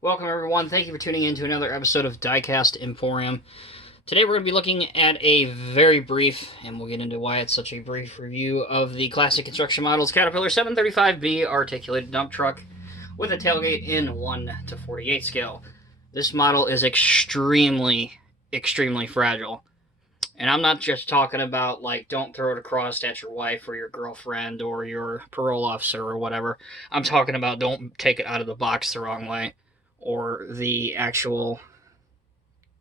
Welcome everyone, thank you for tuning in to another episode of Diecast Emporium. Today we're going to be looking at a very brief, and we'll get into why it's such a brief review of the classic construction models Caterpillar 735B articulated dump truck with a tailgate in 1 to 48 scale. This model is extremely fragile. And I'm not just talking about, like, don't throw it across at your wife or your girlfriend or your parole officer or whatever. I'm talking about don't take it out of the box the wrong way, or the actual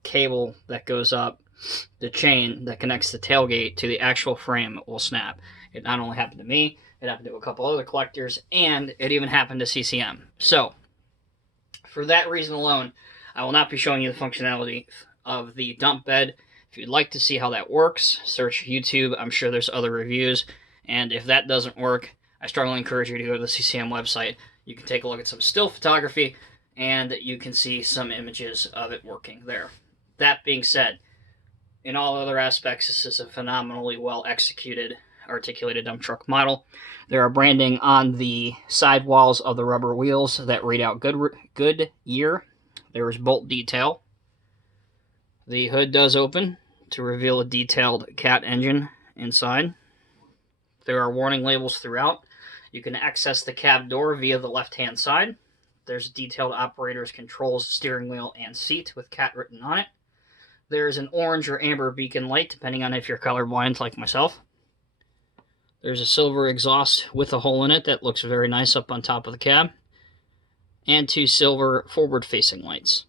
cable that goes up, the chain that connects the tailgate to the actual frame will snap. It not only happened to me, it happened to a couple other collectors, and it even happened to CCM. So, for that reason alone, I will not be showing you the functionality of the dump bed. If you'd like to see how that works, search YouTube. I'm sure there's other reviews. And if that doesn't work, I strongly encourage you to go to the CCM website. You can take a look at some still photography, and you can see some images of it working there. That being said, in all other aspects, this is a phenomenally well executed, articulated dump truck model. There are branding on the side walls of the rubber wheels that read out Goodyear. There is bolt detail. The hood does open to reveal a detailed cat engine inside. There are warning labels throughout. You can access the cab door via the left-hand side. There's a detailed operator's controls, steering wheel, and seat with cat written on it. There's an orange or amber beacon light, depending on if you're colorblind like myself. There's a silver exhaust with a hole in it that looks very nice up on top of the cab. And 2 silver forward-facing lights.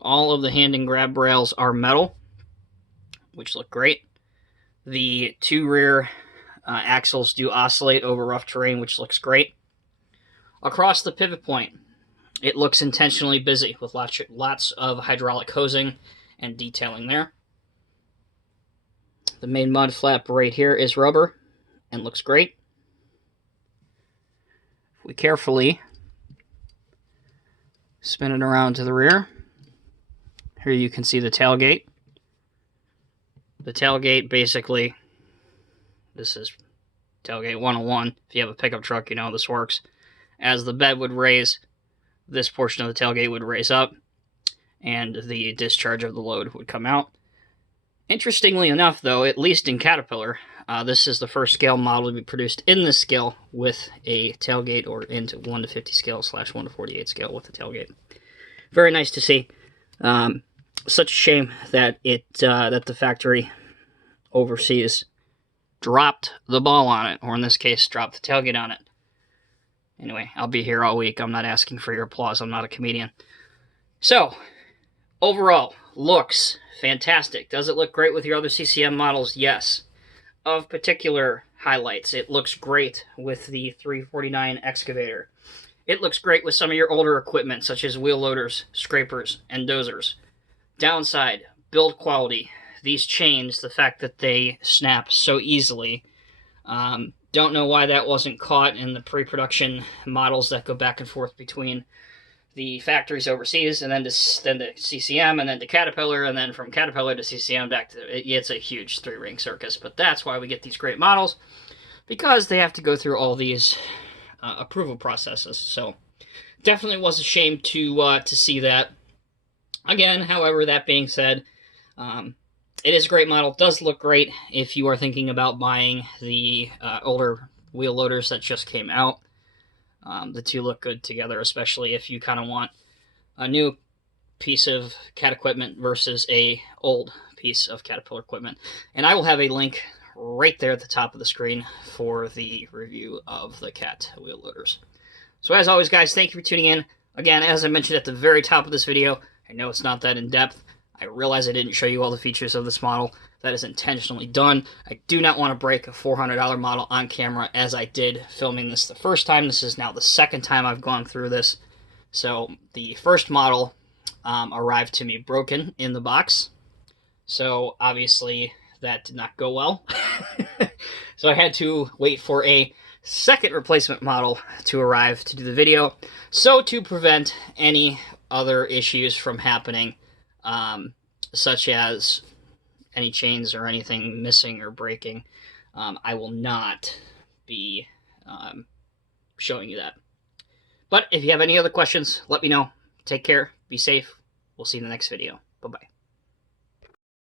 All of the hand and grab rails are metal, which look great. The 2 rear axles do oscillate over rough terrain, which looks great. Across the pivot point, it looks intentionally busy with lots of hydraulic hosing and detailing there. The main mud flap right here is rubber and looks great. If we carefully spin it around to the rear, here you can see the tailgate. The tailgate, basically, this is tailgate 101. If you have a pickup truck, you know how this works. As the bed would raise, this portion of the tailgate would raise up, and the discharge of the load would come out. Interestingly enough, though, at least in Caterpillar, this is the first scale model to be produced in this scale with a tailgate, or into 1 to 50 scale / 1 to 48 scale with a tailgate. Very nice to see. Such a shame that that the factory overseas dropped the ball on it, or in this case, dropped the tailgate on it. Anyway, I'll be here all week. I'm not asking for your applause. I'm not a comedian. So, overall, looks fantastic. Does it look great with your other CCM models? Yes. Of particular highlights, it looks great with the 349 excavator. It looks great with some of your older equipment, such as wheel loaders, scrapers, and dozers. Downside, build quality. These chains, the fact that they snap so easily, don't know why that wasn't caught in the pre-production models that go back and forth between the factories overseas, and then to CCM, and then to Caterpillar, and then from Caterpillar to CCM back to... It's a huge 3-ring circus, but that's why we get these great models, because they have to go through all these approval processes. So definitely was a shame to see that. Again, however, that being said, it is a great model. It does look great if you are thinking about buying the older wheel loaders that just came out. The two look good together, especially if you kind of want a new piece of cat equipment versus a old piece of Caterpillar equipment. And I will have a link right there at the top of the screen for the review of the cat wheel loaders. So as always, guys, thank you for tuning in. Again, as I mentioned at the very top of this video, I know it's not that in-depth. I realize I didn't show you all the features of this model. That is intentionally done. I do not want to break a $400 model on camera as I did filming this the first time. This is now the second time I've gone through this. So the first model arrived to me broken in the box. So obviously that did not go well. So I had to wait for a second replacement model to arrive to do the video. So to prevent any other issues from happening, such as any chains or anything missing or breaking, I will not be showing you that. But if you have any other questions, let me know. Take care. Be safe. We'll see you in the next video. Bye-bye.